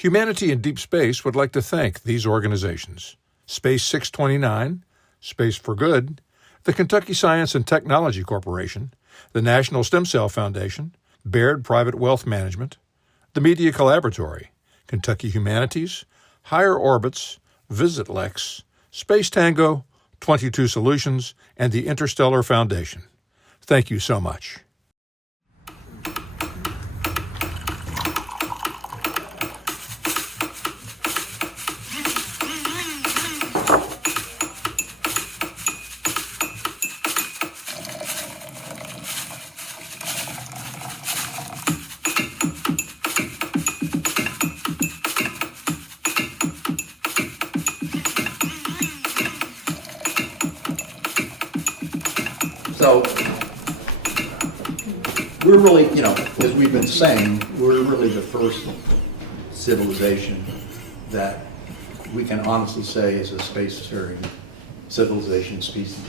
Humanity in Deep Space would like to thank these organizations: Space 629, Space for Good, the Kentucky Science and Technology Corporation, the National Stem Cell Foundation, Baird Private Wealth Management, the Media Collaboratory, Kentucky Humanities, Higher Orbits, Visit Lex, Space Tango, 22 Solutions, and the Interstellar Foundation. Thank you so much. So we're really, as we've been saying, we're really the first civilization that we can honestly say is a spacefaring civilization species.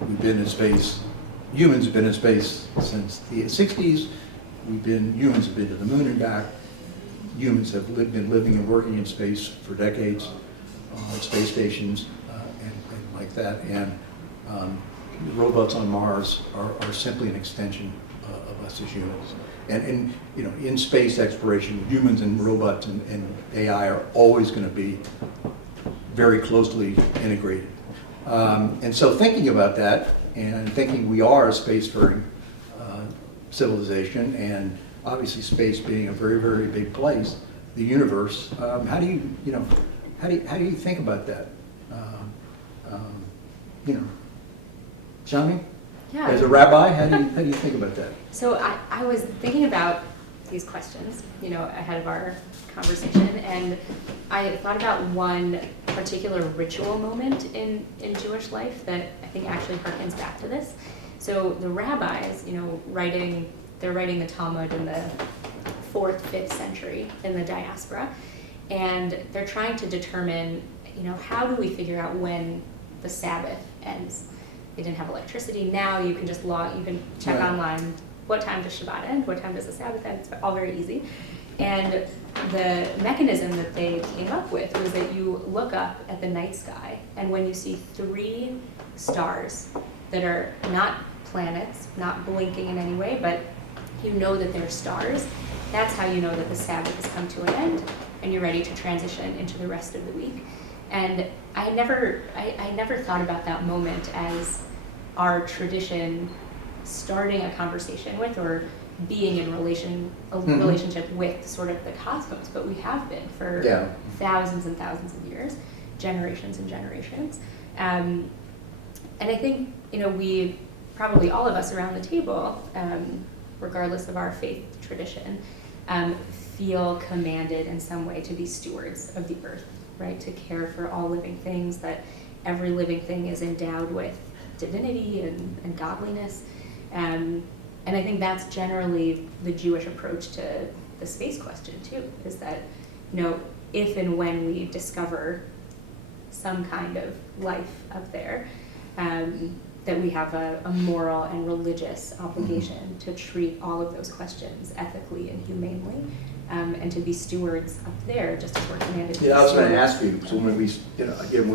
We've been in space, humans have been in space since the 60s. Humans have been to the moon and back. Humans have been living and working in space for decades, at space stations and like that. And robots on Mars are simply an extension of us as humans. And in space exploration, humans and robots and AI are always going to be very closely integrated. And so thinking about that, and thinking we are a spacefaring civilization, and obviously space being a very, very big place, the universe, how do you think about that? Shani? Yeah. As a rabbi, how do you think about that? So I was thinking about these questions, ahead of our conversation, and I thought about one particular ritual moment in Jewish life that I think actually harkens back to this. So the rabbis, they're writing the Talmud in the 4th, 5th century in the diaspora, and they're trying to determine, how do we figure out when the Sabbath ends? They didn't have electricity. Now you can just you can check online, what time does Shabbat end? What time does the Sabbath end? It's all very easy. And the mechanism that they came up with was that you look up at the night sky, and when you see 3 stars that are not planets, not blinking in any way, but you know that they're stars, that's how you know that the Sabbath has come to an end and you're ready to transition into the rest of the week. And I never thought about that moment as our tradition starting a conversation with, or being in relationship with sort of the cosmos, but we have been for thousands and thousands of years, generations and generations. And I think, we probably, all of us around the table, regardless of our faith tradition, feel commanded in some way to be stewards of the earth, right? To care for all living things, that every living thing is endowed with divinity and godliness. And I think that's generally the Jewish approach to the space question too, is that, if and when we discover some kind of life up there, that we have a moral and religious obligation to treat all of those questions ethically and humanely, and to be stewards up there, just as we're commanded to be. I was going to ask you, so when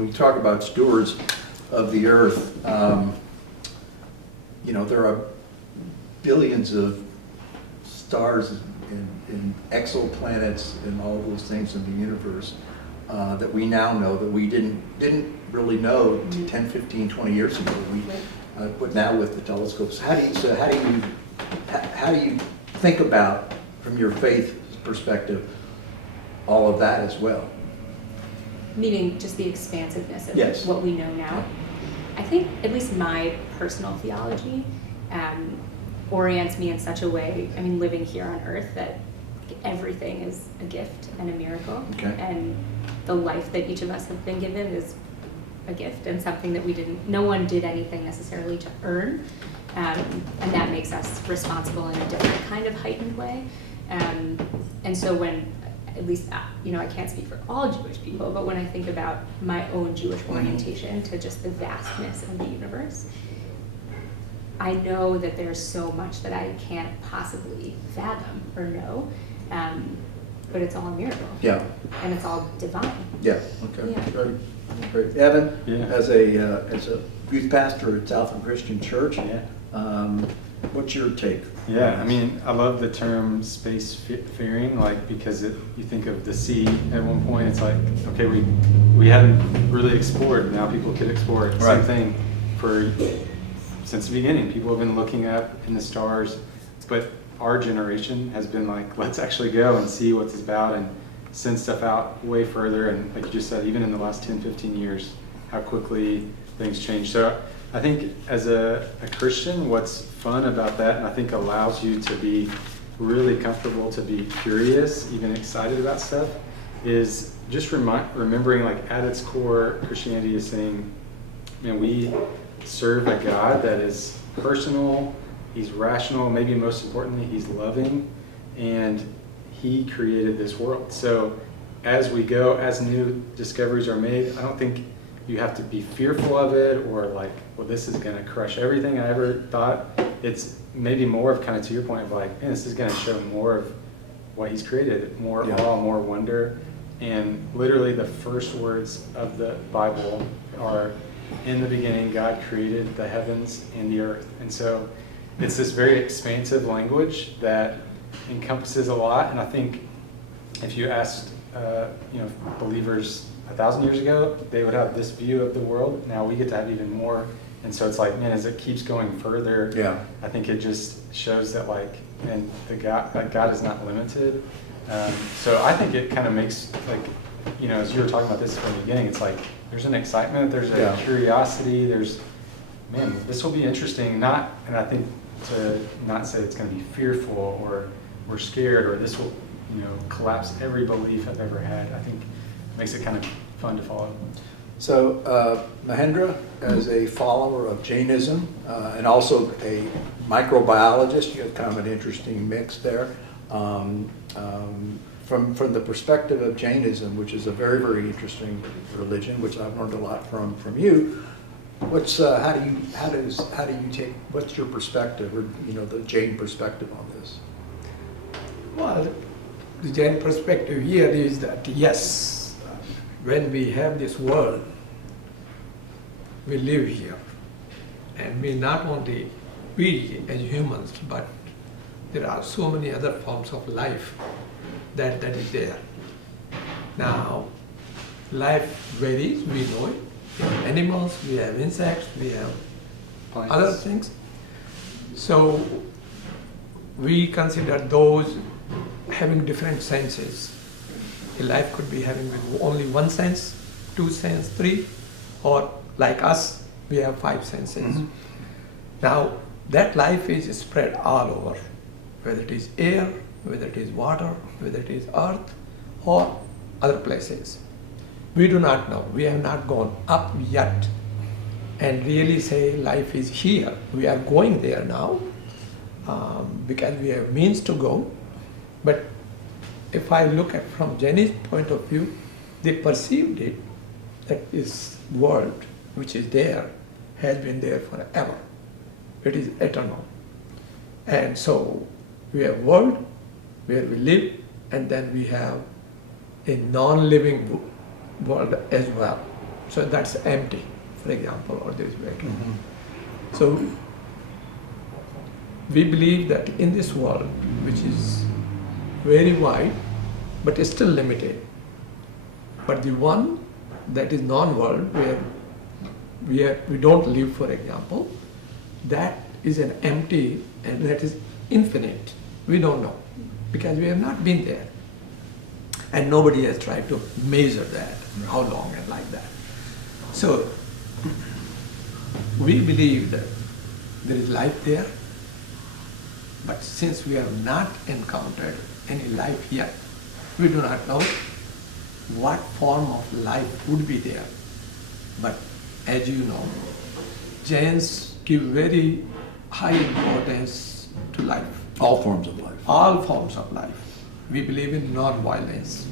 we talk about stewards of the earth, there are billions of stars and exoplanets and all those things in the universe that we now know that we didn't really know 10, 15, 20 years ago. But now with the telescopes, how do you think about, from your faith perspective, all of that as well? Meaning just the expansiveness of Yes. what we know now. I think, at least my personal theology, orients me in such a way, living here on earth, that everything is a gift and a miracle. Okay. And the life that each of us have been given is a gift, and something that no one did anything necessarily to earn. And that makes us responsible in a different kind of heightened way. And so when, at least, I can't speak for all Jewish people, but when I think about my own Jewish orientation to just the vastness of the universe, I know that there's so much that I can't possibly fathom or know. but it's all a miracle. Yeah, And it's all divine. yeah, okay, Yeah. great. Evan, Yeah. as a youth pastor at Southland Christian Church, Yeah. what's your take? Yeah, I mean, I love the term space-faring, like, because you think of the sea at one point, it's like, okay, we hadn't really explored, now people could explore it. Right. Same thing since the beginning, people have been looking up in the stars, but our generation has been like, let's actually go and see what it's about and send stuff out way further. And like you just said, even in the last 10, 15 years, how quickly things change. So I think as a Christian, what's fun about that, and I think allows you to be really comfortable, to be curious, even excited about stuff, is just remembering, like, at its core, Christianity is saying, man, we serve a God that is personal, he's rational, maybe most importantly, he's loving, and he created this world. So as we go, as new discoveries are made, I don't think you have to be fearful of it or like, well, this is going to crush everything I ever thought. It's maybe more of, kind of to your point, of like, man, this is going to show more of what he's created, more awe, more wonder. And literally the first words of the Bible are, in the beginning, God created the heavens and the earth. And so it's this very expansive language that encompasses a lot. And I think if you asked believers 1,000 years ago, they would have this view of the world. Now we get to have even more. And so it's like, man, as it keeps going further, I think it just shows that, like, man, God is not limited. So I think it kind of makes, like, as you were talking about this from the beginning, it's like there's an excitement, there's a curiosity, there's, man, this will be interesting. And I think to not say it's going to be fearful or we're scared or this will, collapse every belief I've ever had. I think it makes it kind of fun to follow. So Mahendra, as a follower of Jainism and also a microbiologist, you have kind of an interesting mix there. From the perspective of Jainism, which is a very, very interesting religion, which I've learned a lot from you. What's how do you take? What's your perspective, or the Jain perspective on this? Well, the Jain perspective here is that yes, when we have this world, we live here, and we not only we as humans, but there are so many other forms of life that is there. Now, life varies, we know it. We have animals, we have insects, we have Plants. other things. So we consider those having different senses. A life could be having only one sense, two sense, three, or like us, we have five senses. Mm-hmm. Now, that life is spread all over, whether it is air, whether it is water, whether it is earth, or other places. We do not know. We have not gone up yet and really say life is here. We are going there now because we have means to go. But if I look at from Jenny's point of view, they perceived it that this world which is there has been there forever. It is eternal. And so we have world where we live, and then we have a non-living world as well. So that's empty, for example, or there is vacuum. Mm-hmm. So we believe that in this world, which is very wide, but is still limited, but the one that is non-world, where we don't live, for example, that is an empty and that is infinite. We don't know because we have not been there. And nobody has tried to measure that, how long and like that. So we believe that there is life there, but since we have not encountered any life yet, we do not know what form of life would be there. But as you know, Jains give very high importance to life. All forms of life. All forms of life. We believe in non-violence,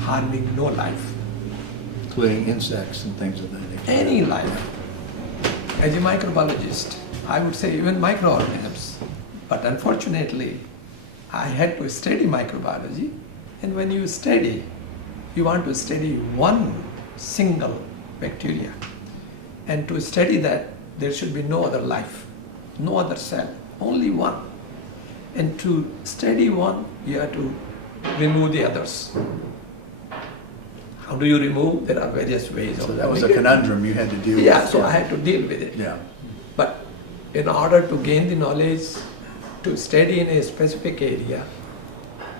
harming no life. Including insects and things of that nature. Any life. As a microbiologist, I would say even microorganisms. But unfortunately, I had to study microbiology And when you study, you want to study one single bacteria. And to study that, there should be no other life, no other cell, only one. And to study one, you have to remove the others. How do you remove? There are various ways. So of that was a doing it. conundrum you had to deal with. Yeah, so I had to deal with it. Yeah. But in order to gain the knowledge, to study in a specific area,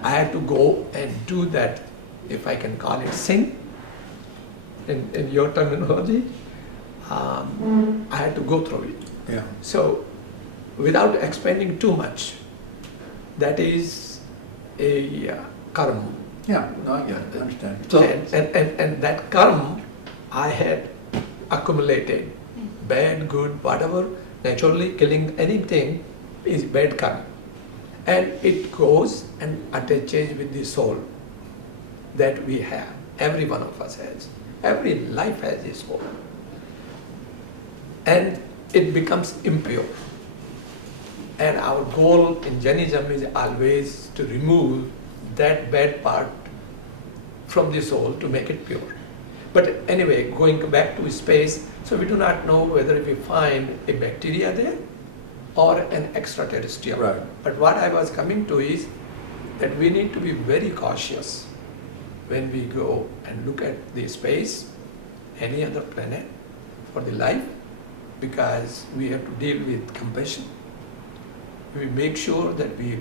I had to go and do that, if I can call it sin, in your terminology. I had to go through it. Yeah. So, without expanding too much, that is a karma. Yeah, no, I get it, I understand. And that karma I had accumulated, bad, good, whatever, naturally killing anything is bad karma. And it goes and attaches with the soul that we have. Every one of us has. Every life has a soul. And it becomes impure. And our goal in Jainism is always to remove that bad part from the soul to make it pure. But anyway, going back to space, so we do not know whether we find a bacteria there or an extraterrestrial. Right. But what I was coming to is that we need to be very cautious when we go and look at the space, any other planet, for the life, because we have to deal with compassion. We make sure that we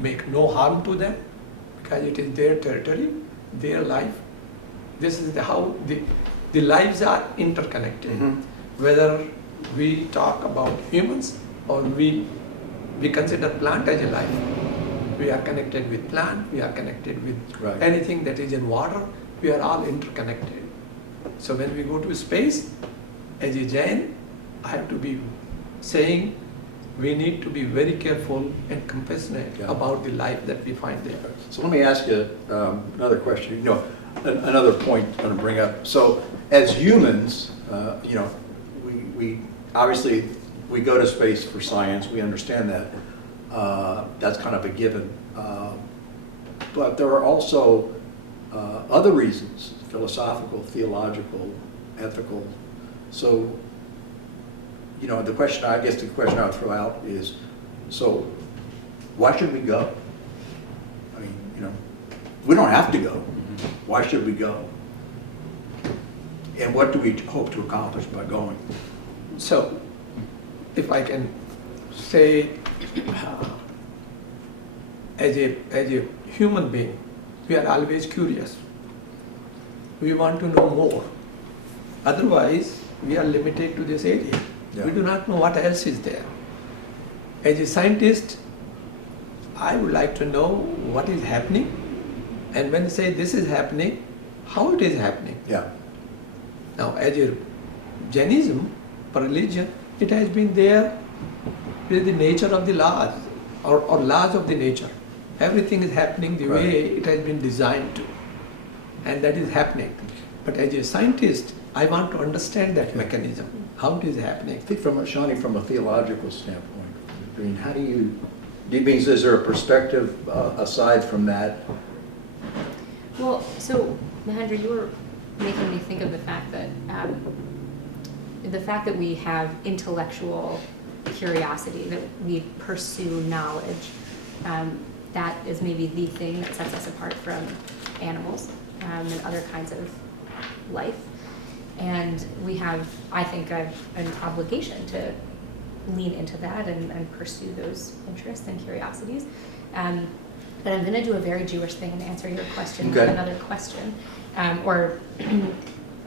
make no harm to them, because it is their territory, their life. This is how the lives are interconnected. Mm-hmm. Whether we talk about humans or we consider plant as a life. We are connected with plant, we are connected with Right. anything that is in water, we are all interconnected. So when we go to space, as a Jain, I have to be saying we need to be very careful and compassionate Yeah. about the life that we find there. So let me ask you another question. You know, another point I'm going to bring up. So as humans, you know, we obviously we go to space for science. We understand that. That's kind of a given. But there are also other reasons: philosophical, theological, ethical. So, you know, the question I would throw out is, so why should we go? I mean, you know, we don't have to go. Why should we go? And what do we hope to accomplish by going? So, if I can say, as a human being, we are always curious. We want to know more. Otherwise, we are limited to this area. Yeah. We do not know what else is there. As a scientist, I would like to know what is happening, and when you say this is happening, how it is happening. Yeah. Now, as a Jainism, a religion, it has been there with the nature of the laws, or laws of the nature. Everything is happening the way it has been designed to, and that is happening. But as a scientist, I want to understand that mechanism, how it is happening. I think Shani, from a theological standpoint, I mean, how do you mean, is there a perspective aside from that? Well, so Mahendra, you were making me think of the fact that we have intellectual curiosity, that we pursue knowledge. That is maybe the thing that sets us apart from animals and other kinds of life. And we have, I think, an obligation to lean into that and pursue those interests and curiosities. But I'm going to do a very Jewish thing and answer your question with another question, or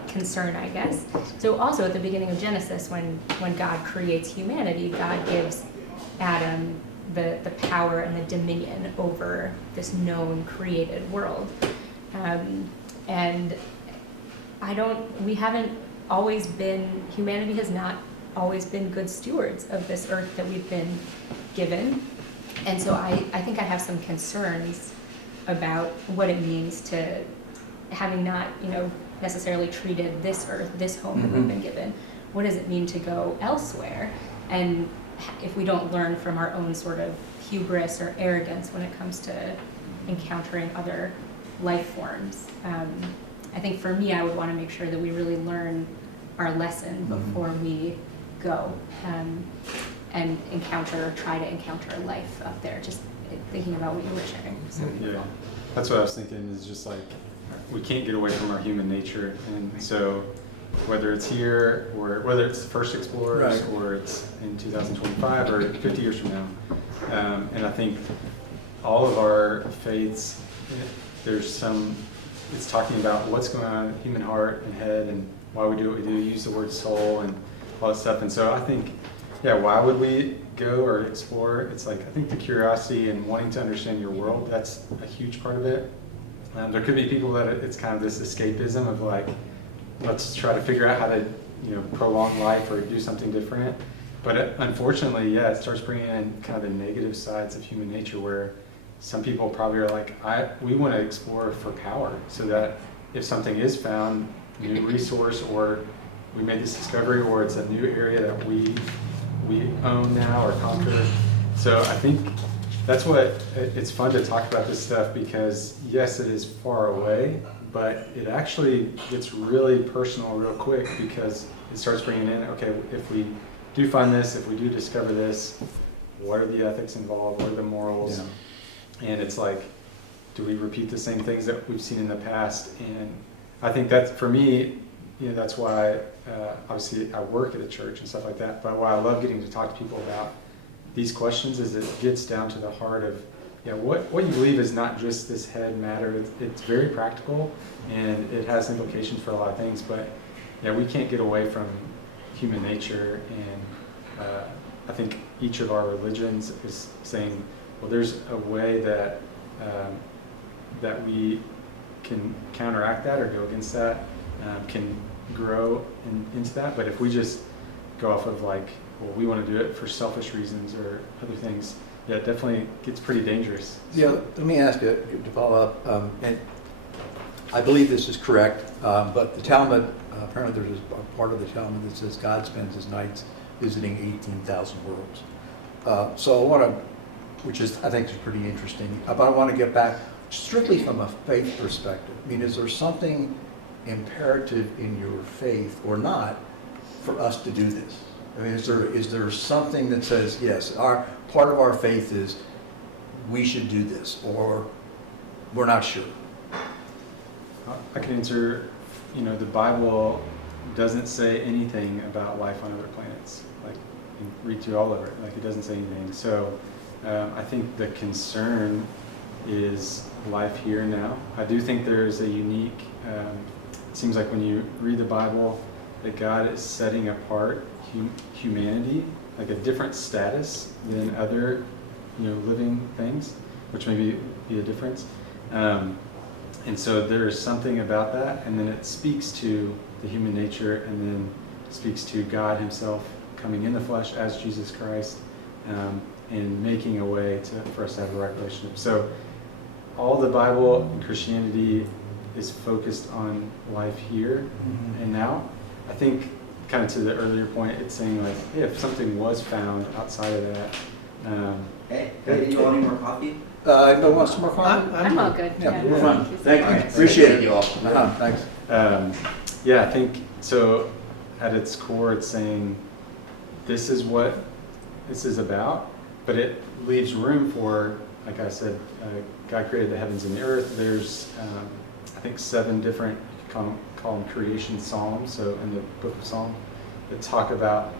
concern, I guess. So also at the beginning of Genesis, when God creates humanity, God gives Adam the power and the dominion over this known created world. And humanity has not always been good stewards of this earth that we've been given. And so I think I have some concerns about what it means to, having not, necessarily treated this earth, this home that we've been given, what does it mean to go elsewhere? And if we don't learn from our own sort of hubris or arrogance when it comes to encountering other life forms. I think for me, I would want to make sure that we really learn our lesson before we go and try to encounter life up there. Just thinking about what you were sharing. So Yeah, that's what I was thinking, is just like, we can't get away from our human nature. And so whether it's here, or whether it's the first explorers, Right. or it's in 2025 or 50 years from now. And I think all of our faiths, it's talking about what's going on in the human heart and head and why we do what we do, use the word soul and all that stuff. And so I think, why would we go or explore? It's like, I think the curiosity and wanting to understand your world, that's a huge part of it. There could be people that it's kind of this escapism of like, let's try to figure out how to, prolong life or do something different. But unfortunately, it starts bringing in kind of the negative sides of human nature, where some people probably are like, we want to explore for power, so that if something is found, new resource, or we made this discovery, or it's a new area that we own now or conquer. So I think that's what, it's fun to talk about this stuff, because yes, it is far away, but it actually gets really personal real quick, because it starts bringing in, okay, if we do find this, if we do discover this, what are the ethics involved, what are the morals? Yeah. And it's like, do we repeat the same things that we've seen in the past? And I think that for me, that's why obviously I work at a church and stuff like that, but why I love getting to talk to people about these questions is it gets down to the heart of, what you believe is not just this head matter. It's very practical, and it has implications for a lot of things, but we can't get away from human nature. And I think each of our religions is saying, well, there's a way that that we can counteract that or go against that, can grow into that. But if we just go off of like, well, we want to do it for selfish reasons or other things, it definitely gets pretty dangerous. Let me ask you to follow up. And I believe this is correct, but the Talmud, apparently there's a part of the Talmud that says God spends his nights visiting 18,000 worlds. So I want to, which is, I think is pretty interesting, but I want to get back strictly from a faith perspective. I mean, is there something imperative in your faith or not for us to do this? I mean, is there something that says, yes, part of our faith is we should do this, or we're not sure? I can answer, the Bible doesn't say anything about life on other planets. Like, you read through all of it, like it doesn't say anything. So I think the concern is life here and now. I do think there's a unique, it seems like when you read the Bible, that God is setting apart humanity, like a different status than other, living things, which maybe be a difference. And so there's something about that, and then it speaks to the human nature, and then speaks to God himself coming in the flesh as Jesus Christ, and making a way for us to have a right relationship. So all the Bible and Christianity is focused on life here and now. I think, kind of to the earlier point, it's saying like, if something was found outside of that. Hey, you want any more coffee? Anybody want some more coffee? I'm all good. Yeah, we're fine. Thank you. All right, Appreciate thank it. you all. Thanks. I think so. At its core, it's saying this is what this is about, but it leaves room for, like I said, God created the heavens and the earth. There's, I think, 7 different, you can call them creation psalms. So in the book of Psalms, that talk about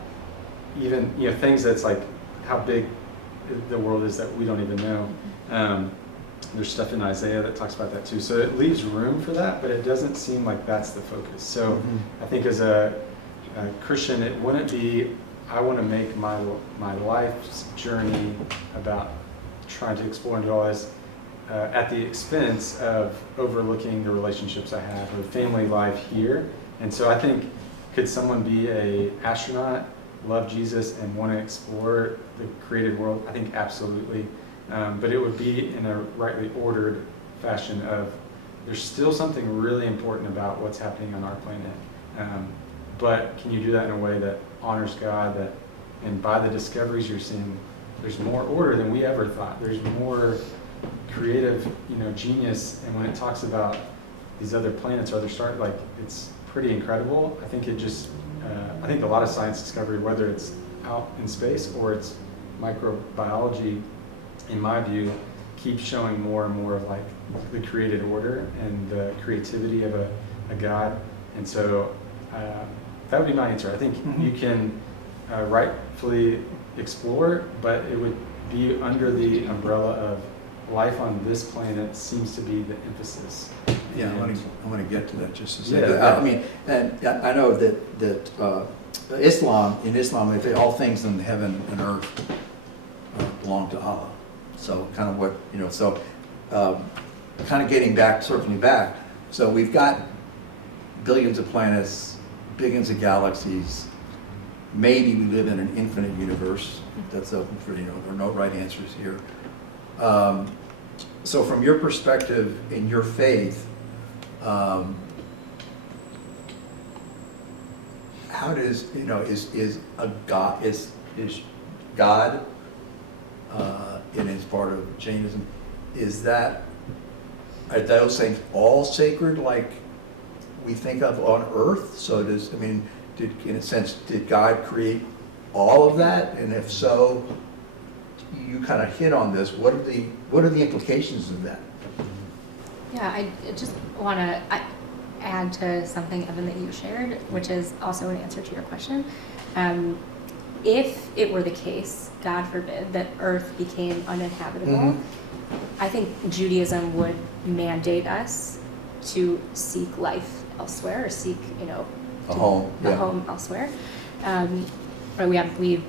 even things that's like how big the world is that we don't even know. There's stuff in Isaiah that talks about that too. So it leaves room for that, but it doesn't seem like that's the focus. So I think as a Christian, it wouldn't be, I want to make my life's journey about trying to explore into all this at the expense of overlooking the relationships I have or family life here. And so I think, could someone be an astronaut, love Jesus, and want to explore the created world? I think absolutely. But it would be in a rightly ordered fashion of, there's still something really important about what's happening on our planet. But can you do that in a way that honors God, and by the discoveries you're seeing, there's more order than we ever thought. There's more creative, genius, and when it talks about these other planets or other stars, like it's pretty incredible. I think I think a lot of science discovery, whether it's out in space or it's microbiology, in my view, keeps showing more and more of like the created order and the creativity of a God. And so that would be my answer. I think you can rightfully explore, but it would be under the umbrella of life on this planet seems to be the emphasis. Yeah, I want to get to that just a second. Yeah. I mean, and I know that in Islam, they say all things in heaven and earth belong to Allah. So kind of what, kind of circling back. So we've got billions of planets, billions of galaxies. Maybe we live in an infinite universe. That's open for, there are no right answers here. So from your perspective in your faith, how does, is God, and it's part of Jainism, are those things all sacred like we think of on earth? So did God create all of that? And if so, you kind of hit on this. What are the implications of that? Yeah, I just want to add to something, Evan, that you shared, which is also an answer to your question. If it were the case, God forbid, that Earth became uninhabitable, I think Judaism would mandate us to seek life elsewhere, or seek, A home elsewhere. We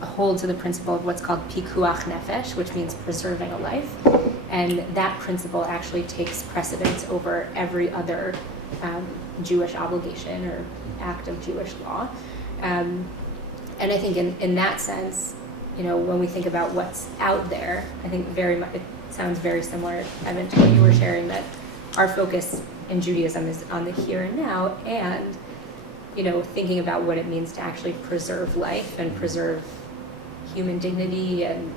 hold to the principle of what's called pikuach nefesh, which means preserving a life, and that principle actually takes precedence over every other Jewish obligation or act of Jewish law. And I think in that sense, when we think about what's out there, I think it sounds very similar, Evan, to what you were sharing, that our focus in Judaism is on the here and now, and thinking about what it means to actually preserve life and preserve human dignity and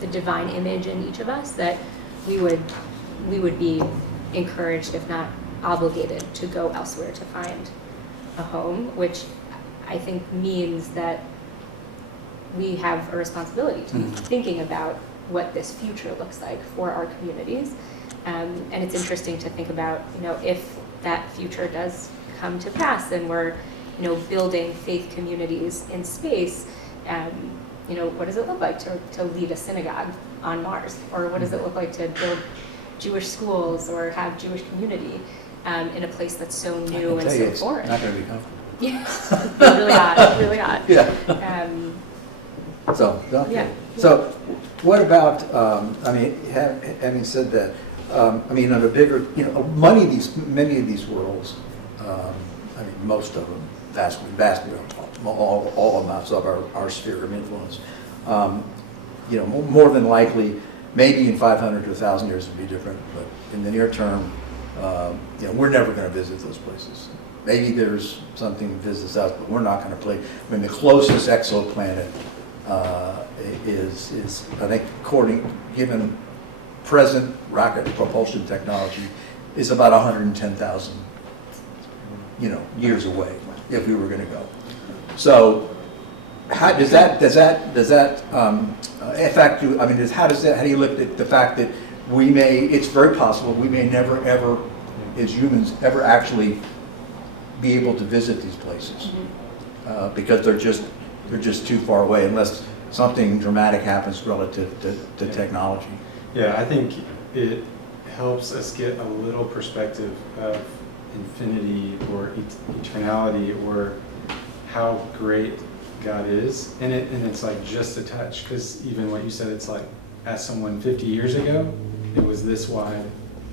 the divine image in each of us, that we would be encouraged, if not obligated, to go elsewhere to find a home, which I think means that we have a responsibility to be thinking about what this future looks like for our communities. And it's interesting to think about, if that future does come to pass and we're, building faith communities in space, what does it look like to lead a synagogue on Mars? Or what does it look like to build Jewish schools or have Jewish community in a place that's so new and so foreign? It's not going to be comfortable. Yeah, really hot. Yeah. So what about, having said that, on a bigger, many of these worlds, most of them, vastly, all amounts of our sphere of influence, more than likely, maybe in 500 to 1,000 years it'll be different, but in the near term, we're never going to visit those places. Maybe there's something that visits us, but we're not going to play. The closest exoplanet is I think, given present rocket propulsion technology, is about 110,000, years away if we were going to go. So, how does that affect you? How do you look at the fact that it's very possible we may never ever, as humans, ever actually be able to visit these places because they're just too far away unless something dramatic happens relative to technology. Yeah, I think it helps us get a little perspective of infinity or eternality, or how great God is, and it's like just a touch, because even what you said, it's like, ask someone 50 years ago, it was this wide.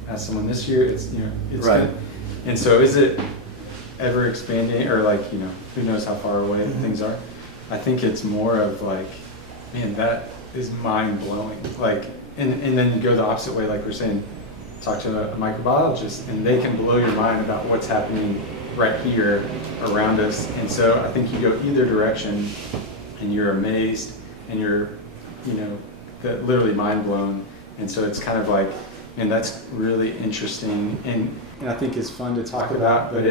Ask someone this year, it's right. Good. And so is it ever expanding, or who knows how far away things are? I think it's more of like, man, that is mind blowing. Like, and then you go the opposite way, like we're saying, talk to a microbiologist, and they can blow your mind about what's happening right here around us. And so I think you go either direction, and you're amazed, and you're, literally mind blown. And so it's kind of like, and that's really interesting, and I think it's fun to talk about, but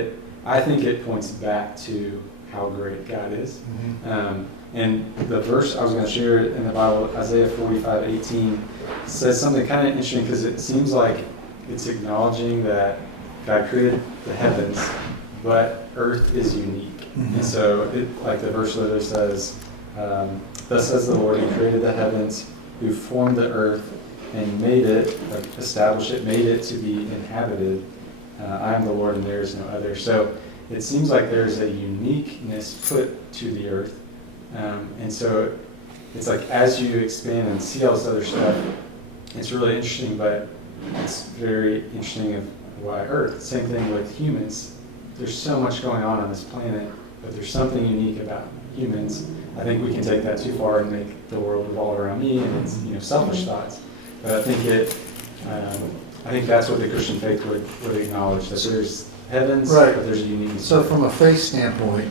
I think it points back to how great God is. And the verse I was going to share in the Bible, Isaiah 45:18, says something kind of interesting, because it seems like it's acknowledging that God created the heavens, but earth is unique. And so, like the verse literally says, thus says the Lord, who created the heavens, who formed the earth, and made it, like established it, made it to be inhabited. I am the Lord, and there is no other. So it seems like there's a uniqueness put to the earth. And so it's like, as you expand and see all this other stuff, it's really interesting, but it's very interesting of why earth. Same thing with humans. There's so much going on this planet, but there's something unique about humans. I think we can take that too far and make the world revolve around me and it's selfish thoughts. But I think that's what the Christian faith would acknowledge, that there's heavens, Right. but there's a unique. So from a faith standpoint,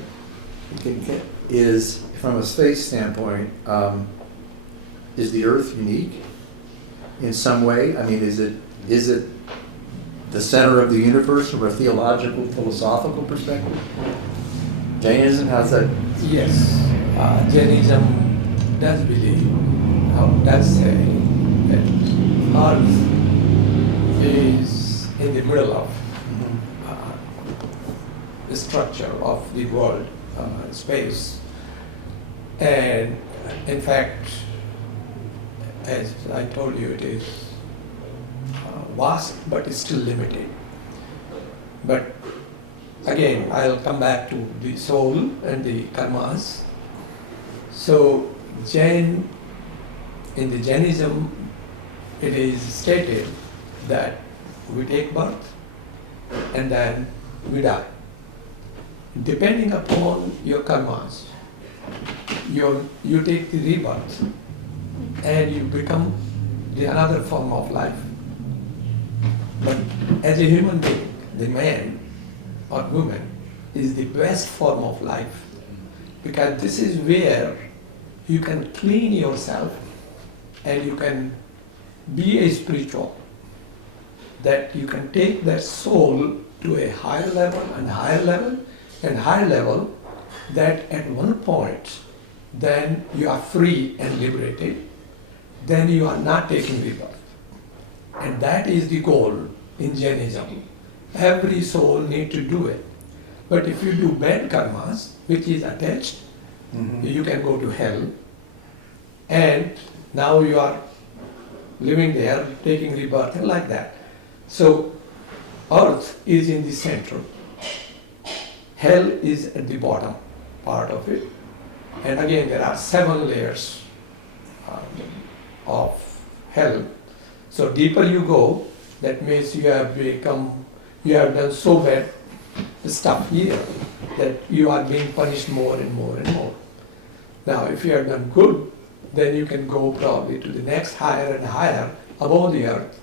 is the earth unique in some way? I mean, is it the center of the universe from a theological, philosophical perspective? Jainism, how's that? Yes, Jainism does believe, does say that Earth is in the middle of the structure of the world, space. And in fact, as I told you, it is vast, but it's still limited. But again, I'll come back to the soul and the karmas. So in the Jainism, it is stated that we take birth and then we die. Depending upon your karmas, you take the rebirth and you become another form of life. But as a human being, the man or woman is the best form of life, because this is where you can clean yourself and you can be a spiritual, that you can take that soul to a higher level and higher level and higher level, that at one point then you are free and liberated, then you are not taking rebirth. And that is the goal in Jainism. Every soul needs to do it. But if you do bad karmas, which is attached, you can go to hell. And now you are living there, taking rebirth, and like that. So, earth is in the center. Hell is at the bottom part of it. And again, there are 7 layers of hell. So deeper you go, that means you have done so bad stuff here that you are being punished more and more and more. Now, if you have done good, then you can go probably to the next higher and higher above the earth,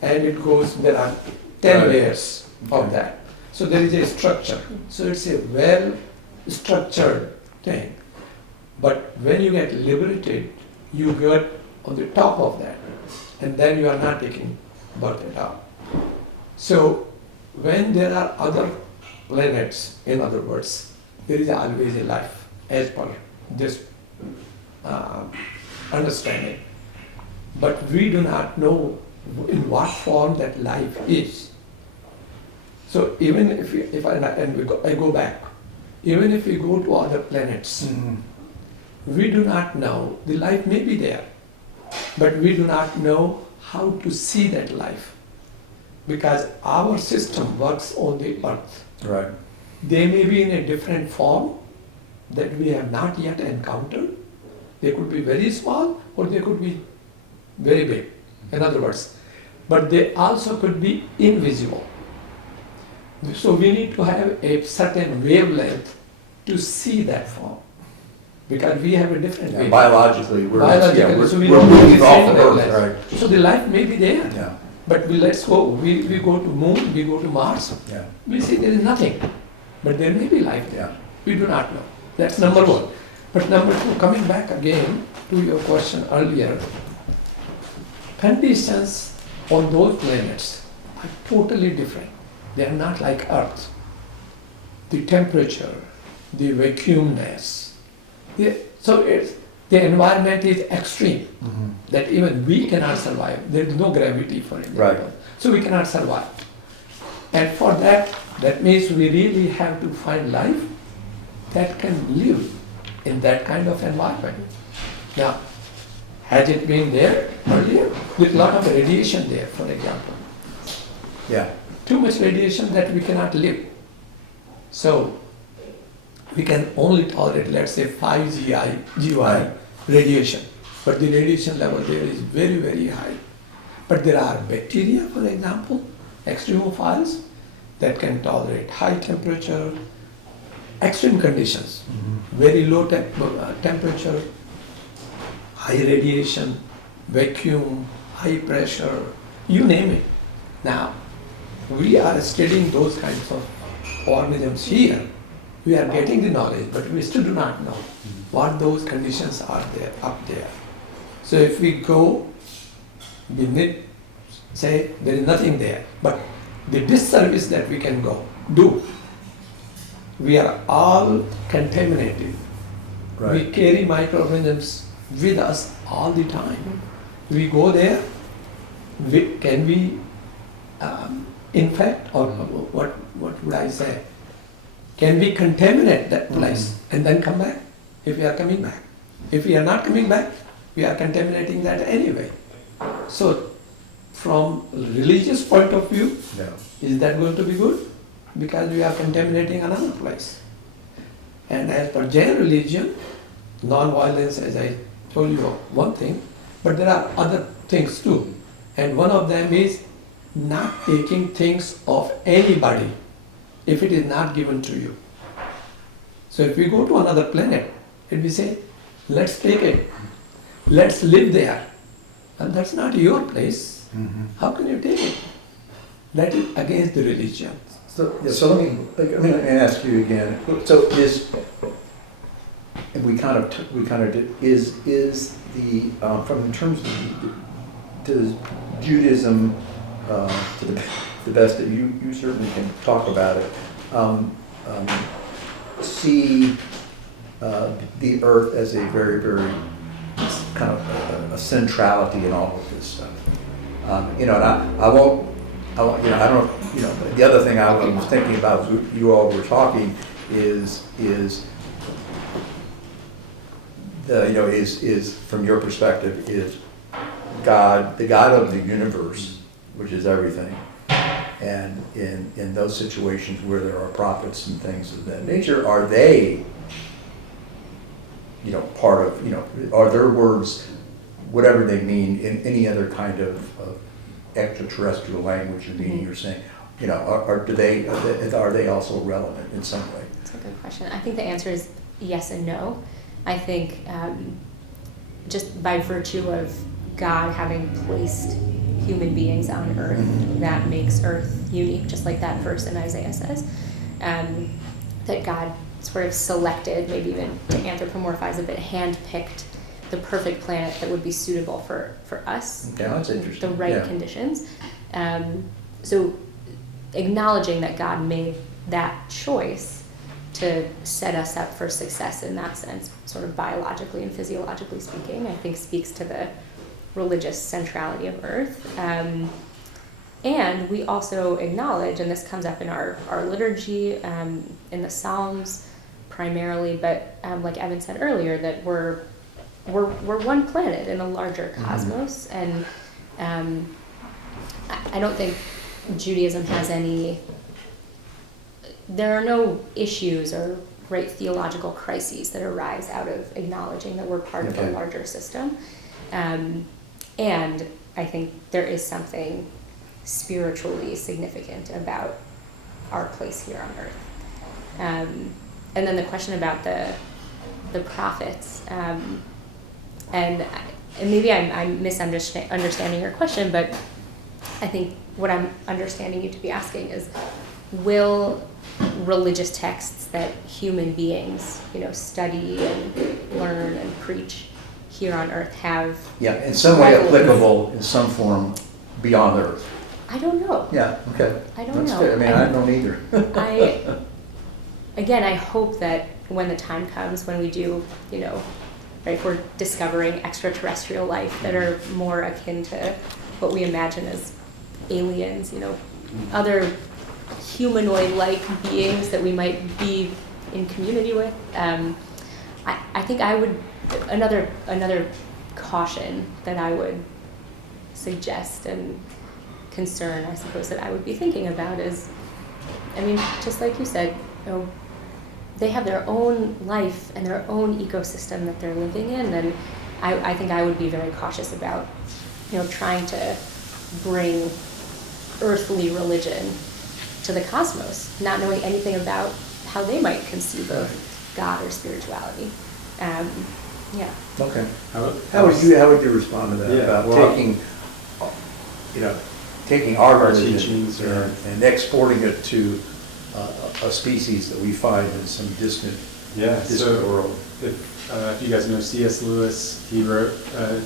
and it goes, there are 10 layers of that. So there is a structure. So it's a well-structured thing. But when you get liberated, you get on the top of that, and then you are not taking birth at all. So when there are other planets, in other words, there is always a life, as per this understanding. But we do not know in what form that life is. So even if I go back, even if we go to other planets, we do not know, the life may be there, but we do not know how to see that life, because our system works on the earth. Right. They may be in a different form that we have not yet encountered. They could be very small or they could be very big, in other words. But they also could be invisible. So we need to have a certain wavelength to see that form, because we have a different wavelength. Biologically, So we we're don't moving have off the of same Earth, wavelength. right? So the life may be there. Yeah. But let's go, we go to moon, we go to Mars, Yeah. we see there is nothing. But there may be life there. Yeah. We do not know. That's number one. But number two, coming back again to your question earlier, conditions on those planets are totally different. They are not like Earth. The temperature, the vacuumness. The environment is extreme, that even we cannot survive. There is no gravity, for example. Right. So we cannot survive. And for that means we really have to find life that can live in that kind of environment. Now, has it been there earlier? With a lot of radiation there, for example. Yeah. Too much radiation that we cannot live. So we can only tolerate, let's say, 5 GI radiation. But the radiation level there is very, very high. But there are bacteria, for example, extremophiles, that can tolerate high temperature, extreme conditions, very low temperature, high radiation, vacuum, high pressure, you name it. Now, we are studying those kinds of organisms here. We are getting the knowledge, but we still do not know what those conditions are there, up there. So if we go, we need, say there is nothing there, but the disservice that we can do, we are all contaminated. Right. We carry microorganisms with us all the time. We go there, can we infect, or what would I say? Can we contaminate that place and then come back if we are coming back? If we are not coming back, we are contaminating that anyway. So from religious point of view, No. is that going to be good? Because we are contaminating another place. And as per Jain religion, non-violence, as I told you, one thing, but there are other things too. And one of them is not taking things of anybody if it is not given to you. So if we go to another planet and we say, let's take it, let's live there, and that's not your place, how can you take it? That is against the religion. So let me ask you again. So is the from in terms of does Judaism, to the best that you certainly can talk about it, see the earth as a very, very kind of a centrality in all of this stuff? And I won't, I don't, the other thing I was thinking about as you all were talking is from your perspective, is God, the God of the universe, which is everything. And in those situations where there are prophets and things of that nature, are they, part of, are their words, whatever they mean, in any other kind of extraterrestrial language or meaning you're saying, are they also relevant in some way? That's a good question. I think the answer is yes and no. I think just by virtue of God having placed human beings on earth, that makes earth unique, just like that verse in Isaiah says, that God sort of selected, maybe even to anthropomorphize a bit, handpicked the perfect planet that would be suitable for us. Okay, that's interesting. The right Yeah. conditions. So acknowledging that God made that choice to set us up for success in that sense, sort of biologically and physiologically speaking, I think speaks to the religious centrality of earth. And we also acknowledge, and this comes up in our liturgy, in the Psalms primarily, but like Evan said earlier, that we're one planet in a larger cosmos, and I don't think Judaism has there are no issues or great theological crises that arise out of acknowledging that we're part of a larger system. And I think there is something spiritually significant about our place here on earth. And then the question about the prophets, and maybe I'm misunderstanding your question, but I think what I'm understanding you to be asking is, will religious texts that human beings, study and learn and preach, here on Earth have. Yeah, in some way prevalence. applicable in some form beyond Earth. I don't know. Yeah, okay. I don't That's know. good. I mean, I don't either. I hope that when the time comes when we do, right, if we're discovering extraterrestrial life that are more akin to what we imagine as aliens, other humanoid-like beings that we might be in community with. I think I would, another caution that I would suggest and concern, I suppose, that I would be thinking about is, just like you said, they have their own life and their own ecosystem that they're living in, and I think I would be very cautious about, trying to bring earthly religion to the cosmos, not knowing anything about how they might conceive of God or spirituality. Okay. How How would you respond to that? Yeah, About well, taking our our religion teachings or- and exporting it to a species that we find in some distant world. If you guys know C.S. Lewis, he wrote a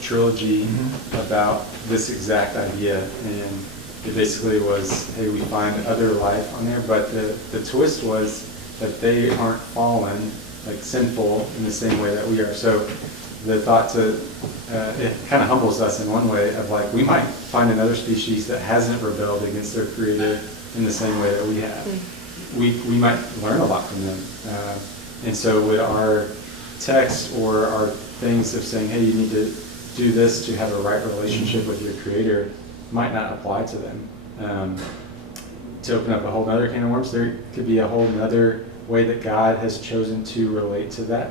trilogy about this exact idea, and it basically was, hey, we find other life on there, but the twist was that they aren't fallen, like sinful in the same way that we are. So the thought it kind of humbles us in one way of like, we might find another species that hasn't rebelled against their creator in the same way that we have. We might learn a lot from them. And so with our text or our things of saying, hey, you need to do this to have a right relationship with your creator, might not apply to them. To open up a whole other can of worms, there could be a whole other way that God has chosen to relate to that,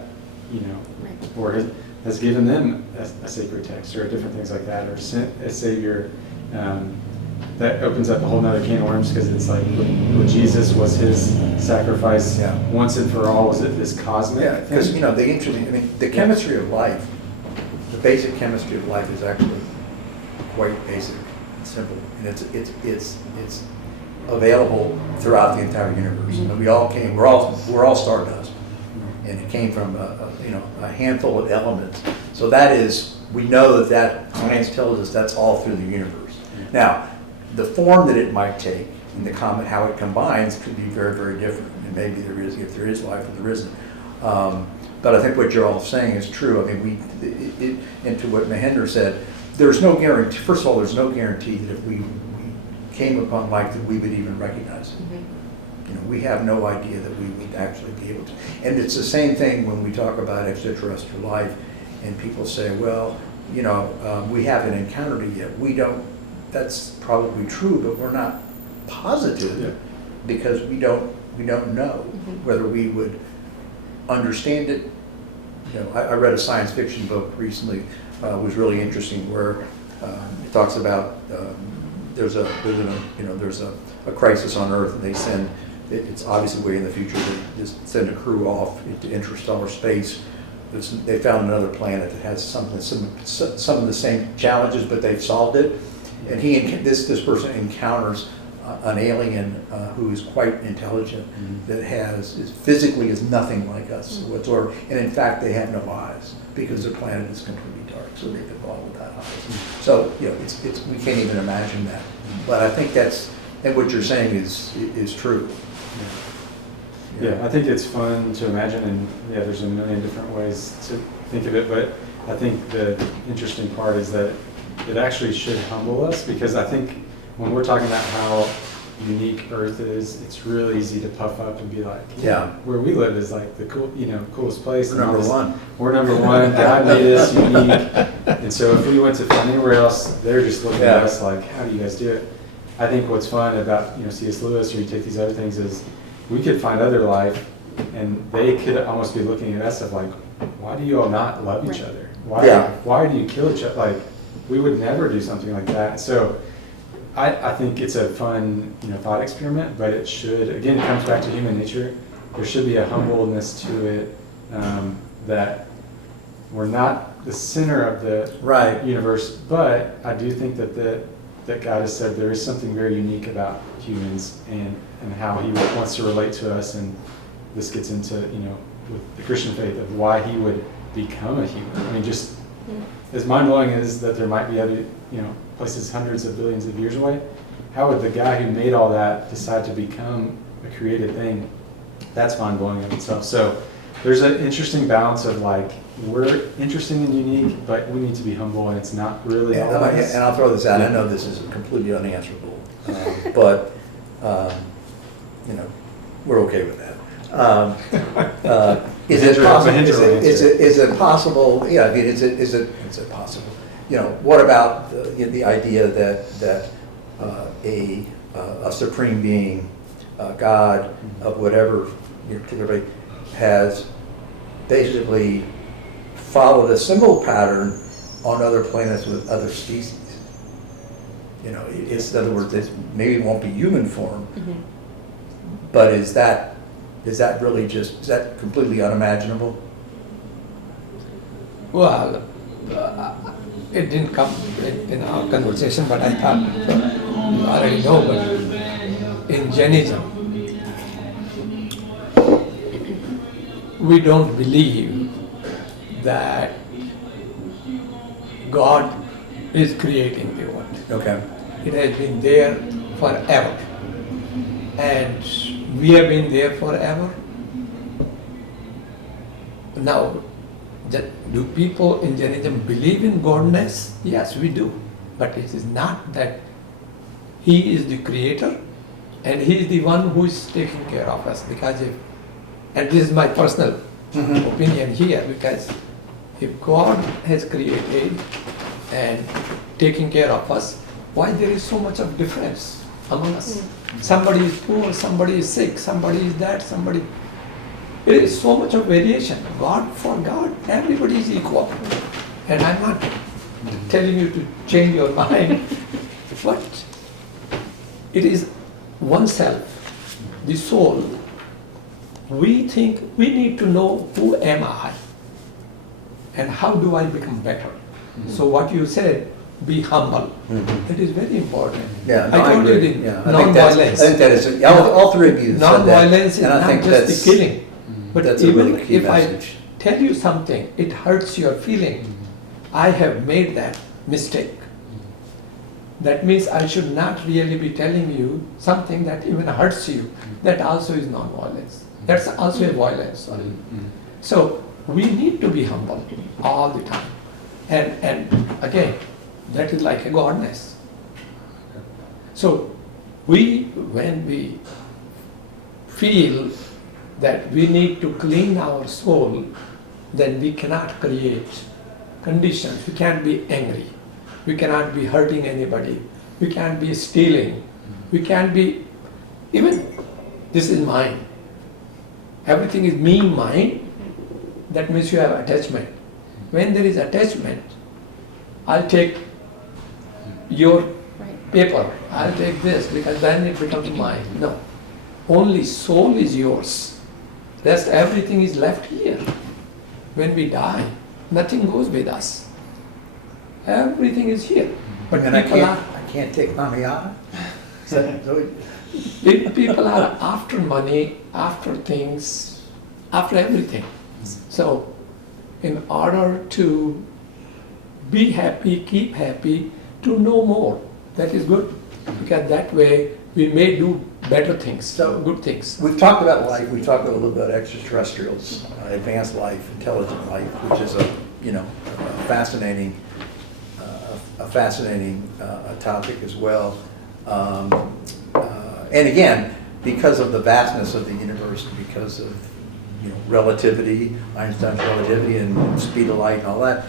or has given them a sacred text or different things like that, or sent a savior. That opens up a whole nother can of worms, because it's like, when Jesus was his sacrifice once and for all, was it this cosmic thing? Because the chemistry of life, the basic chemistry of life is actually quite basic and simple, and it's available throughout the entire universe. And we're all stardust, and it came from a handful of elements. So that is, we know that science tells us that's all through the universe. Now, the form that it might take and how it combines could be very, very different. And maybe there is, if there is life or there isn't. But I think what you're all saying is true. And to what Mahendra said, there's no guarantee. First of all, there's no guarantee that if we came upon life that we would even recognize it. We have no idea that we would actually be able to. And it's the same thing when we talk about extraterrestrial life, and people say, well, we haven't encountered it yet. We don't. That's probably true, but we're not positive because we don't know whether we would understand it. I read a science fiction book recently. It was really interesting, where it talks about there's a crisis on Earth, and they send, it's obviously way in the future, they just send a crew off into interstellar space. They found another planet that has some of the same challenges, but they've solved it. And this person encounters an alien who is quite intelligent, that physically is nothing like us whatsoever, and in fact they have no eyes because their planet is completely dark, so they've evolved without eyes. So we can't even imagine that. But I think and what you're saying is true. Yeah, I think it's fun to imagine, and there's a million different ways to think of it, but I think the interesting part is that it actually should humble us, because I think when we're talking about how unique Earth is, it's really easy to puff up and be like, where we live is like the coolest place. We're number one. We're number one. God made us unique. And so if we went to find anywhere else, they're just looking at us like, how do you guys do it? I think what's fun about C.S. Lewis, or you take these other things, is we could find other life, and they could almost be looking at us of like, why do you all not love each other? Why do you kill each other? Like, we would never do something like that. So I think it's a fun thought experiment, but it should, again, it comes back to human nature. There should be a humbleness to it, that we're not the center of the universe, but I do think that God has said there is something very unique about humans and how he wants to relate to us, and this gets into with the Christian faith of why he would become a human. I mean, just as mind-blowing as that there might be other, places hundreds of billions of years away, how would the guy who made all that decide to become a created thing? That's mind-blowing in itself. So there's an interesting balance of like, we're interesting and unique, but we need to be humble, and it's not really And always. I'll throw this out, I know this is completely unanswerable, but, we're okay with that. Is it possible, Mahendra will answer. is it possible, is it possible? What about the idea that a supreme being, God of whatever particularly, has basically followed a similar pattern on other planets with other species? In other words, maybe it won't be human form, but is that completely unimaginable? Well, it didn't come in our conversation, but I thought you already know, but in Jainism, we don't believe that God is creating the world. Okay. It has been there forever. And we have been there forever. Now, do people in Jainism believe in Godness? Yes, we do. But it is not that He is the creator and He is the one who is taking care of us. Because and this is my personal opinion here, because if God has created and taking care of us, why there is so much of difference among us? Somebody is poor, somebody is sick, somebody is that, somebody. There is so much of variation. For God, everybody is equal. And I'm not telling you to change your mind, but it is oneself, the soul. We think we need to know who am I and how do I become better. So what you said, be humble. That is very important. Yeah, I told you agree. the Yeah, non-violence. I think that is, all three of you said that. Non-violence is and I not think just that's- the killing. But that's a even really key if message. I tell you something, it hurts your feeling. I have made that mistake. That means I should not really be telling you something that even hurts you. That also is non-violence. That's also a violence. Sorry. So we need to be humble all the time. And again, that is like a godness. So when we feel that we need to clean our soul, then we cannot create conditions. We can't be angry. We cannot be hurting anybody. We can't be stealing. We can't be, even this is mine. Everything is me, mine. That means you have attachment. When there is attachment, I'll take your paper, I'll take this, because then it becomes mine. No. Only soul is yours. Rest everything is left here. When we die, nothing goes with us. Everything is here. But And I people are can't take money out? people are after money, after things, after everything. So, in order to be happy, keep happy, to know more, that is good. Because that way we may do better things, So- good things. We've talked about life, we've talked a little bit about extraterrestrials, advanced life, intelligent life, which is a fascinating topic as well. And again, because of the vastness of the universe, because of relativity, Einstein's relativity and speed of light and all that,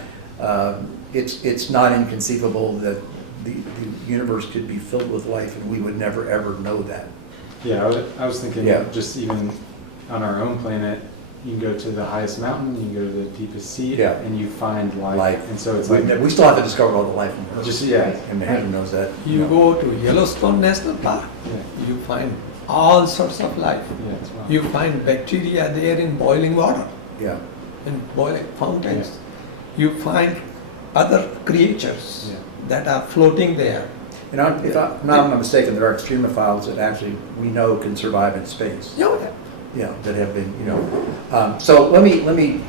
it's not inconceivable that the universe could be filled with life and we would never ever know that. Yeah, I was thinking Yeah. just even on our own planet, you can go to the highest mountain, you can go to the deepest sea, Yeah. and you find life. Life. And so it's We like, still have to discover all the life on Earth. Just, yeah. And Mahendra knows that. You go to Yellowstone National Park, yeah, you find all sorts of life. yeah, it's wild. You find bacteria there in boiling water, Yeah. in boiling fountains. You find other creatures Yeah. that are floating there. And if I'm not mistaken, there are extremophiles that actually we know can survive in space. Yeah. Yeah, that have been, So let me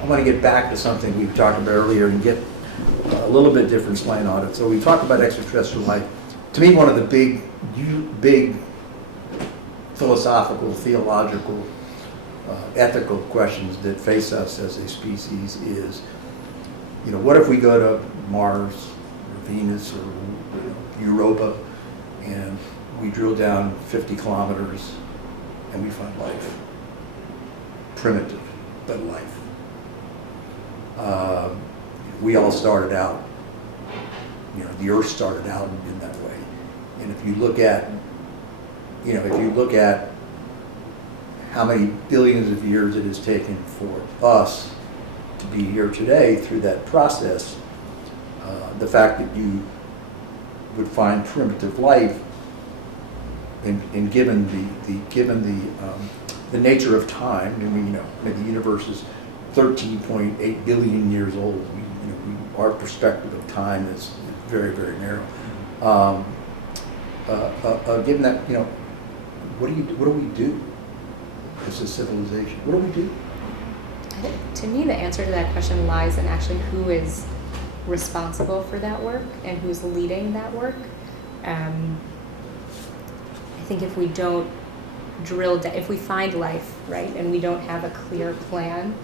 I want to get back to something we talked about earlier and get a little bit different slant on it. So we talked about extraterrestrial life. To me, one of the big philosophical, theological, ethical questions that face us as a species is, what if we go to Mars or Venus or Europa and we drill down 50 kilometers and we find life? Primitive, but life. We all started out, the Earth started out in that way. And if you look at how many billions of years it has taken for us to be here today through that process, the fact that you would find primitive life, and given the nature of time, the universe is 13.8 billion years old. Our perspective of time is very, very narrow. Given that, what do we do as a civilization? What do we do? I think, to me, the answer to that question lies in actually who is responsible for that work and who's leading that work. I think if we don't drill down, if we find life, right, and we don't have a clear plan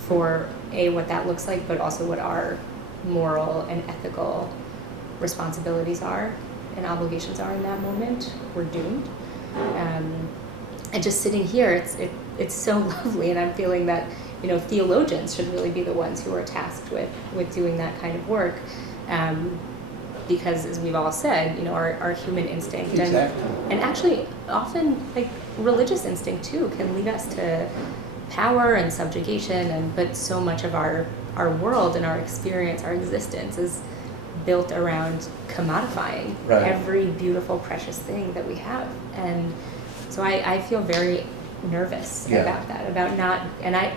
for what that looks like, but also what our moral and ethical responsibilities are and obligations are in that moment, we're doomed. And just sitting here, it's so lovely, and I'm feeling that theologians should really be the ones who are tasked with doing that kind of work, because as we've all said, our human instinct Exactly. and actually often like religious instinct too can lead us to power and subjugation, but so much of our world and our experience, our existence is built around commodifying Right. every beautiful, precious thing that we have. And so I feel very nervous Yeah. about that, about not, and I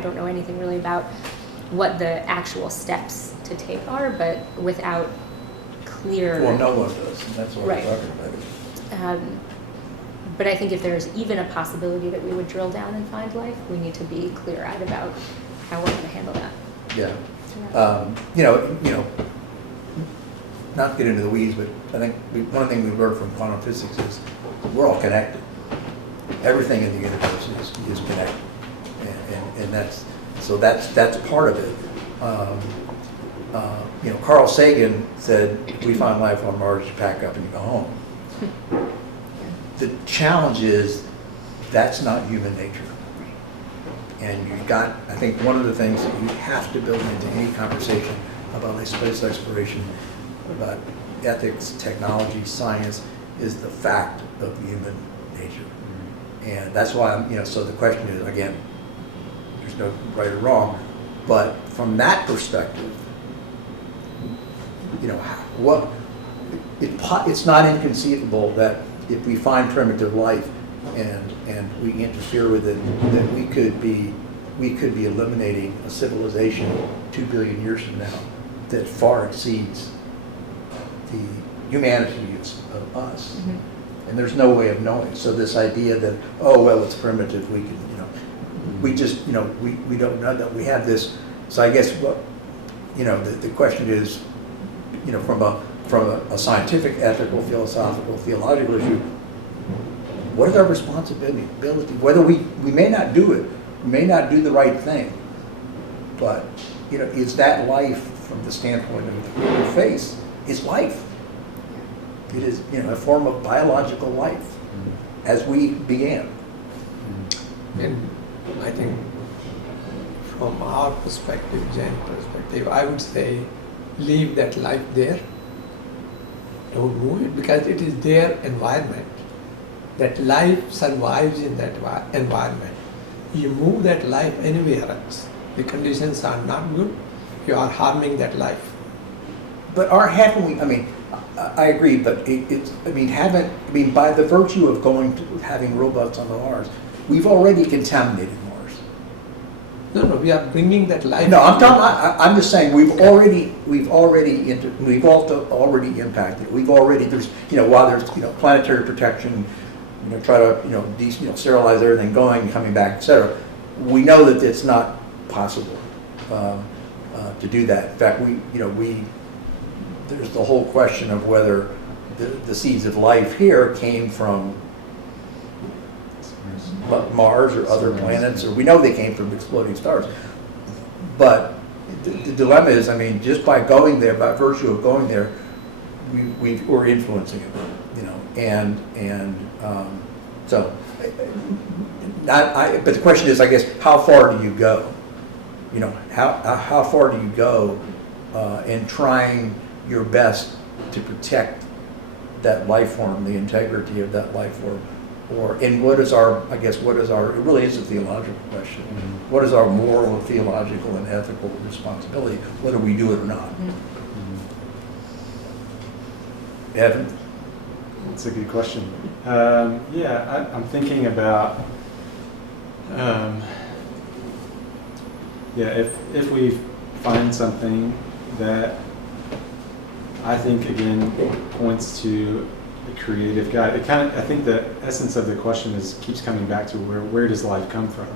don't know anything really about what the actual steps to take are, but without clear... Well, no one does, and that's what Right. we're talking about. But I think if there's even a possibility that we would drill down and find life, we need to be clear-eyed about how we're going to handle that. Yeah. Yeah. Not to get into the weeds, but I think one thing we've learned from quantum physics is we're all connected. Everything in the universe is connected, and that's part of it. Carl Sagan said, if we find life on Mars, you pack up and you go home. The challenge is that's not human nature. And I think one of the things that you have to build into any conversation about space exploration, about ethics, technology, science, is the fact of human nature. And that's why so the question is, again, there's no right or wrong, but from that perspective, it's not inconceivable that if we find primitive life and we interfere with it, that we could be eliminating a civilization 2 billion years from now that far exceeds the humanity of us. Mm-hmm. And there's no way of knowing. So this idea that, oh, well, it's primitive, we can, we just, we don't know that we have this. So I guess the question is, from a scientific, ethical, philosophical, theological issue, what is our responsibility? Whether we may not do it, we may not do the right thing, but is that life from the standpoint of the human face? Is life? It is a form of biological life as we began. And I think from our perspective, Jain perspective, I would say leave that life there. Don't move it, because it is their environment. That life survives in that environment. You move that life anywhere else, the conditions are not good, you are harming that life. But haven't we? I agree, but by the virtue of having robots on Mars, we've already contaminated Mars. No, we are bringing that life. No, I'm just saying we've already impacted. We've already while there's planetary protection, try to sterilize everything going, coming back, etc. We know that it's not possible to do that. In fact, there's the whole question of whether the seeds of life here came from Mars or other planets, or we know they came from exploding stars. But the dilemma is, I mean, just by going there, by virtue of going there, we're influencing it, you know, so. But the question is, I guess, how far do you go? You know, how far do you go in trying your best to protect that life form, the integrity of that life form? And what is our, it really is a theological question. Mm-hmm. What is our moral, theological, and ethical responsibility, whether we do it or not? Mm-hmm. Evan? That's a good question. I'm thinking about, if we find something that I think, again, points to the creative God. I think the essence of the question keeps coming back to where does life come from?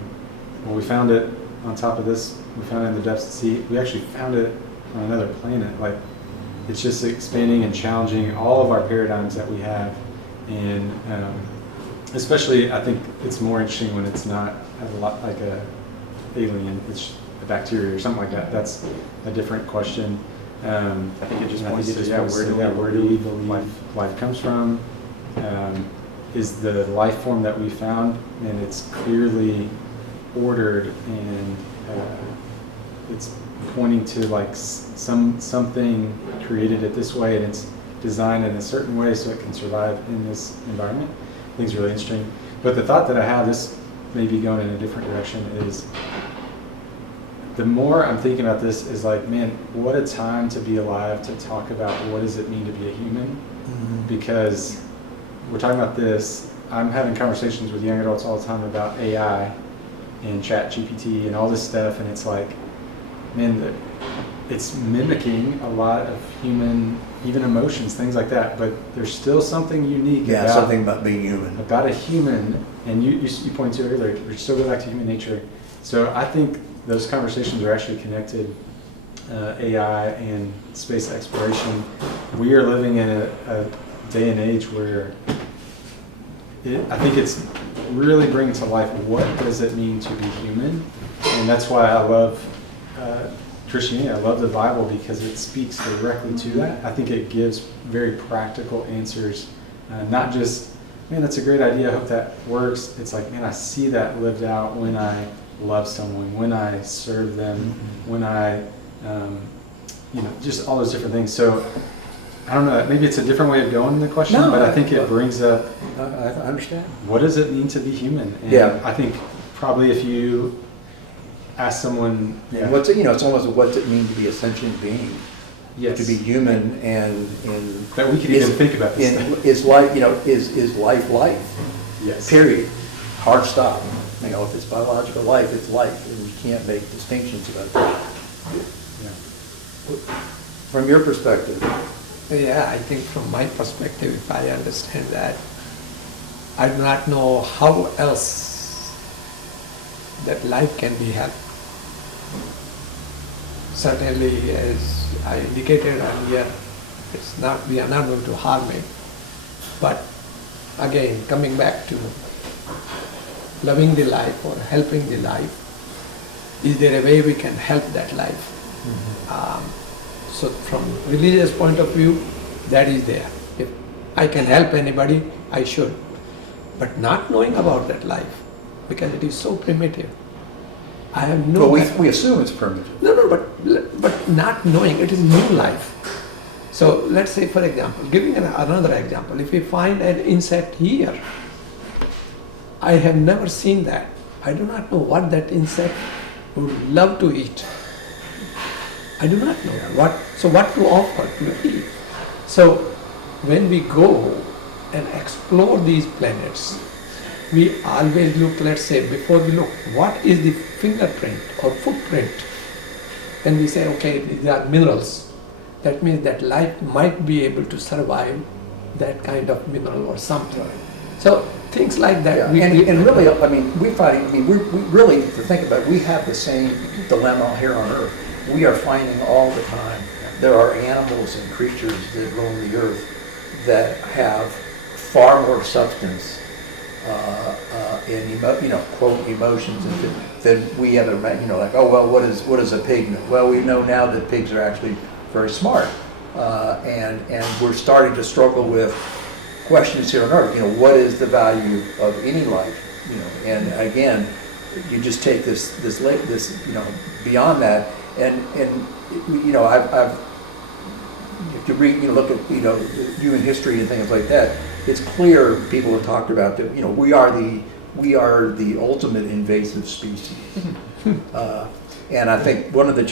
Well, we found it on top of this. We found it in the depths of the sea. We actually found it on another planet. Like, it's just expanding and challenging all of our paradigms that we have. And especially, I think it's more interesting when it's not like a alien, it's a bacteria or something like that. That's a different question. I think it just points to where do we believe life comes from? Is the life form that we found, and it's clearly ordered, and it's pointing to like something created it this way, and it's designed in a certain way so it can survive in this environment. I think it's really interesting. But the thought that I have, this may be going in a different direction, is the more I'm thinking about this is like, man, what a time to be alive to talk about what does it mean to be a human. Mm-hmm. Because we're talking about this, I'm having conversations with young adults all the time about AI and ChatGPT and all this stuff, and it's like, man, it's mimicking a lot of human, even emotions, things like that, but there's still something unique something about being human. About a human, and you pointed to it earlier, we still go back to human nature. So I think those conversations are actually connected, AI and space exploration. We are living in a day and age where I think it's really bringing to life what does it mean to be human, and that's why I love Christianity. I love the Bible because it speaks directly to that. I think it gives very practical answers, not just, man, that's a great idea, I hope that works. It's like, man, I see that lived out when I love someone, when I serve them, when I, just all those different things. So I don't know, maybe it's a different way of going in the question, but I think it brings up, I understand. What does it mean to be human? And I think probably if you ask someone, it's almost what's it mean to be a sentient being? Yes. To be human, and that we can even think about this stuff. Is life, is life? Yes. Period. Hard stop. If it's biological life, it's life, and we can't make distinctions about that. Yeah. From your perspective. Yeah, I think from my perspective, if I understand that, I do not know how else that life can be helped. Certainly, as I indicated earlier, we are not going to harm it. But again, coming back to loving the life or helping the life, is there a way we can help that life? Mm-hmm. So from religious point of view, that is there. If I can help anybody, I should. But not knowing about that life, because it is so primitive. I have no... Well, we assume it's primitive. No, but not knowing, it is new life. So let's say, for example, giving another example, if we find an insect here, I have never seen that. I do not know what that insect would love to eat. I do not know what to offer to eat. So when we go and explore these planets, we always look, let's say, before we look, what is the fingerprint or footprint? Then we say, okay, these are minerals. That means that life might be able to survive that kind of mineral or something. So things like that. Yeah, and really, I mean, we really, to think about it, we have the same dilemma here on Earth. We are finding all the time there are animals and creatures that roam the earth that have far more substance in quote emotions than we ever met. Like, oh well, what is a pig? Well, we know now that pigs are actually very smart, and we're starting to struggle with questions here on Earth. What is the value of any life? And again, you just take this beyond that, and I've if you read, look at human history and things like that, it's clear people have talked about that. We are the ultimate invasive species, and I think one of the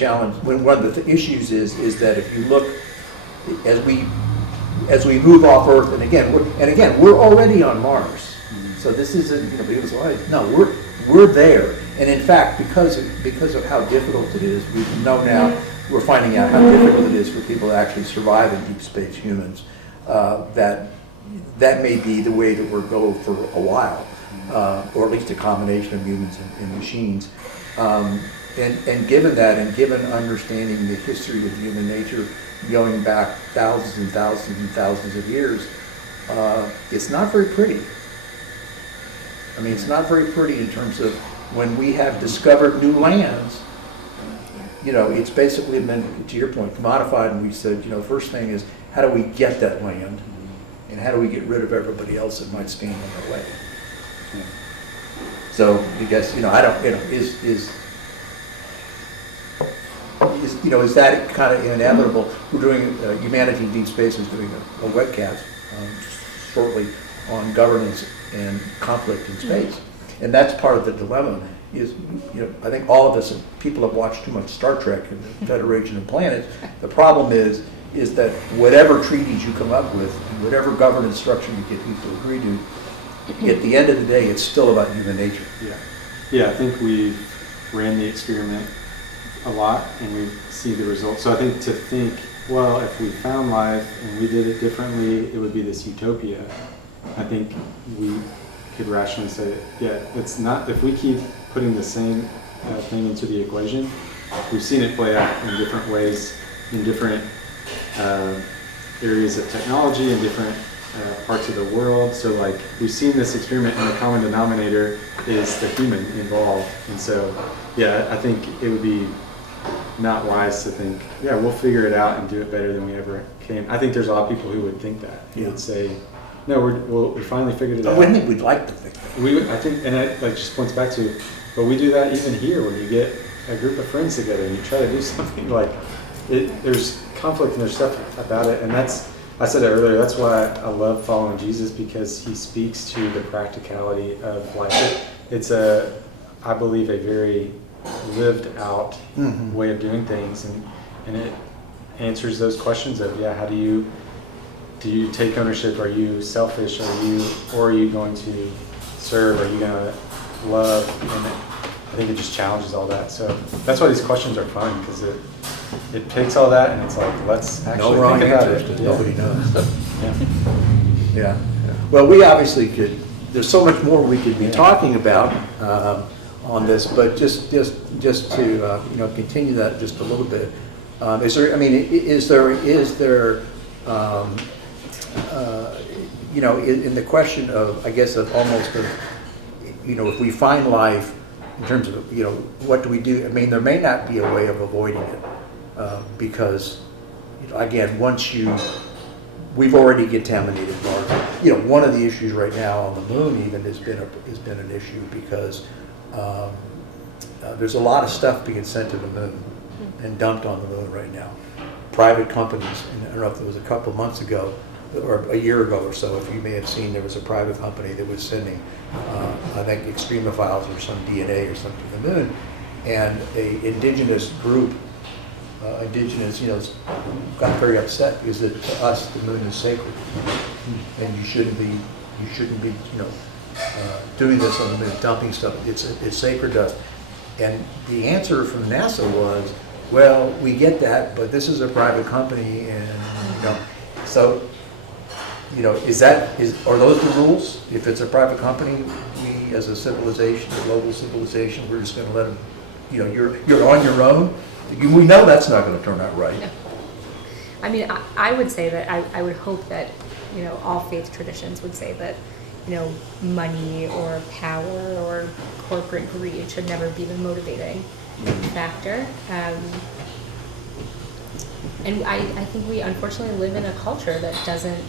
issues is that if you look as we move off Earth, and again we're already on Mars, so this isn't people's life. No, we're there, and in fact, because of how difficult it is, we know now. We're finding out how difficult it is for people to actually survive in deep space, humans. That may be the way that we're going for a while, or at least a combination of humans and machines. And given that, and given understanding the history of human nature going back thousands and thousands and thousands of years, it's not very pretty. I mean, it's not very pretty in terms of when we have discovered new lands. It's basically been, to your point, commodified, and we said, first thing is, how do we get that land, and how do we get rid of everybody else that might stand in our way? So, I guess, I don't, is that kind of inevitable? We're doing, Humanity in Deep Space is doing a webcast shortly on governance and conflict in space, and that's part of the dilemma. I think all of us, people have watched too much Star Trek and the Federation of Planets. The problem is that whatever treaties you come up with and whatever governance structure you get people to agree to, at the end of the day, it's still about human nature. Yeah. I think we ran the experiment a lot, and we see the results. So I think to think, well, if we found life and we did it differently, it would be this utopia. I think we could rationally say, yeah, it's not. If we keep putting the same thing into the equation, we've seen it play out in different ways, in different areas of technology, in different parts of the world. So like, we've seen this experiment, and the common denominator is the human involved. And so, yeah, I think it would be not wise to think, yeah, we'll figure it out and do it better than we ever came. I think there's a lot of people who would think that. Who would say, no, we finally figured it out. I think we'd like to think that. I think, and it just points back to, but we do that even here when you get a group of friends together and you try to do something like there's conflict and there's stuff about it, and I said it earlier, that's why I love following Jesus, because he speaks to the practicality of life. It's I believe, a very lived out way of doing things, and it answers those questions of, how do you take ownership? Are you selfish? Or are you going to serve? Are you going to love? And I think it just challenges all that. So that's why these questions are fun, because it takes all that and it's like, let's actually think about it. Nobody knows. Yeah. Well, we obviously could. There's so much more we could be talking about on this, but just to continue that just a little bit. Is there in the question of, I guess, of almost of, if we find life in terms of, what do we do? I mean, there may not be a way of avoiding it, because, again, we've already contaminated Mars. One of the issues right now on the moon even has been an issue, because there's a lot of stuff being sent to the moon and dumped on the moon right now. Private companies, and I don't know if it was a couple of months ago or a year ago or so, if you may have seen, there was a private company that was sending, I think, extremophiles or some DNA or something to the moon, and a indigenous group, got very upset because to us the moon is sacred, and you shouldn't be doing this on the moon, dumping stuff. It's sacred to us. And the answer from NASA was, well, we get that, but this is a private company, and so you know, are those the rules? If it's a private company, we as a civilization, a global civilization, we're just gonna let them, you know, you're on your own? We know that's not gonna turn out right. No. I mean, I would say that I would hope that, you know, all faith traditions would say that, you know, money or power or corporate greed should never be the motivating factor. And I think we unfortunately live in a culture that doesn't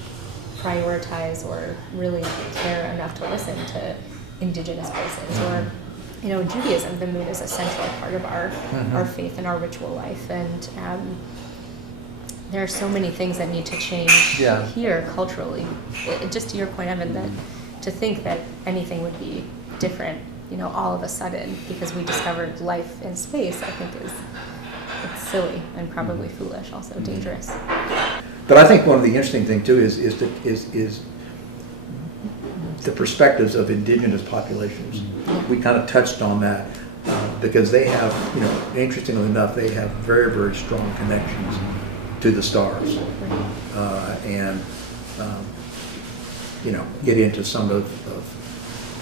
prioritize or really care enough to listen to indigenous voices. Or, you know, in Judaism, the moon is a central part of our faith and our ritual life. And there are so many things that need to change here culturally. Just to your point, Evan, that to think that anything would be different, you know, all of a sudden because we discovered life in space, I think it's silly and probably foolish, also dangerous. But I think one of the interesting things too is the perspectives of indigenous populations. We kind of touched on that because they have, you know, interestingly enough, they have very, very strong connections to the stars, and you know, get into some of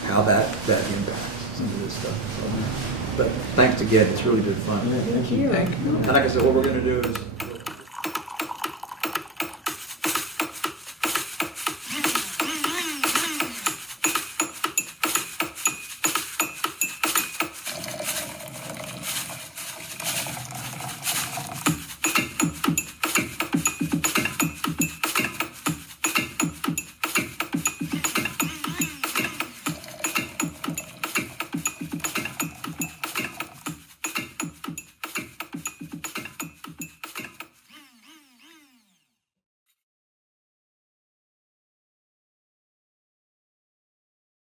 how that impacts some of this stuff. But thanks again, it's really been fun. Thank you. And like I said, what we're going to do is